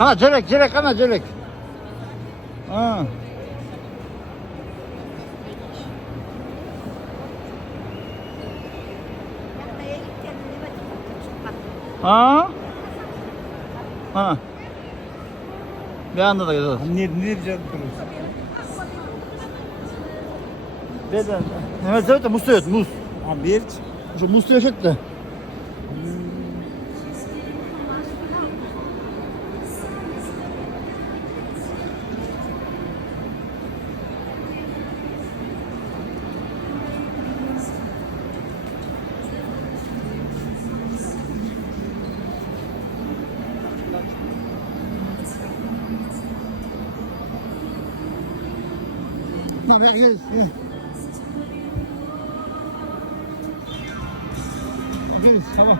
Ana celek ana celek. Ha. Ha? Ha. Bir anda da güzel. Ne diyeceğim? Beden. Evet evet muz evet muz. A bir. Şu muz yaşat da. Tamam ya gel. Gel tamam.